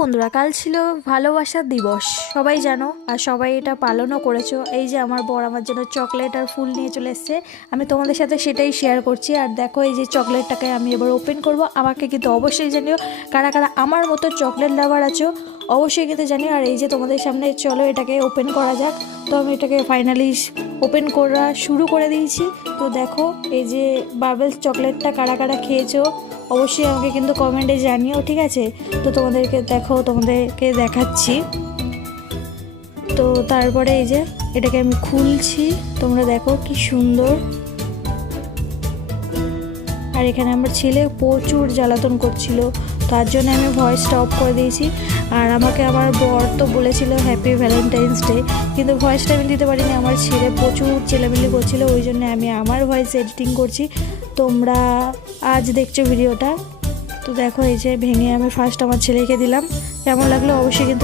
বন্ধুরা, কাল ছিল ভালোবাসা দিবস, সবাই জানো আর সবাই এটা পালনও করেছো। এই যে আমার বর আমার জন্য চকলেট আর ফুল নিয়ে চলে এসছে, আমি তোমাদের সাথে সেটাই শেয়ার করছি। আর দেখো এই যে চকলেটটাকে আমি এবার ওপেন করব। আমাকে কিন্তু অবশ্যই জানিও কারা কারা আমার মতো চকলেট লাভার আছো, অবশ্যই কিন্তু জানিও। আর এই যে তোমাদের সামনে চলো এটাকে ওপেন করা যাক। তো আমি এটাকে ফাইনালি ওপেন করা শুরু করে দিয়েছি। তো দেখো এই যে বাবেলস চকলেটটা কারা কারা খেয়েছো অবশ্যই আমাকে কিন্তু কমেন্টে জানিও, ঠিক আছে? তো তোমাদেরকে দেখাচ্ছি। তো তারপরে এই যে এটাকে আমি খুলছি, তোমরা দেখো কি সুন্দর। আর এখানে আমার ছেলে প্রচুর জ্বালাতন করছিল, তার জন্য আমি ভয়েসটা অফ করে দিয়েছি। আর আমাকে আমার বর তো বলেছিল হ্যাপি ভ্যালেন্টাইন্স ডে, কিন্তু ভয়েসটা আমি দিতে পারিনি, আমার ছেলে প্রচুর চেলামিলি করছিল, ওই জন্য আমি আমার ভয়েস এডিটিং করছি। তোমরা আজ দেখছো ভিডিওটা। তো দেখো এই যে ভেঙে আমি ফার্স্ট আমার ছেলেকে দিলাম, কেমন লাগলো অবশ্যই কিন্তু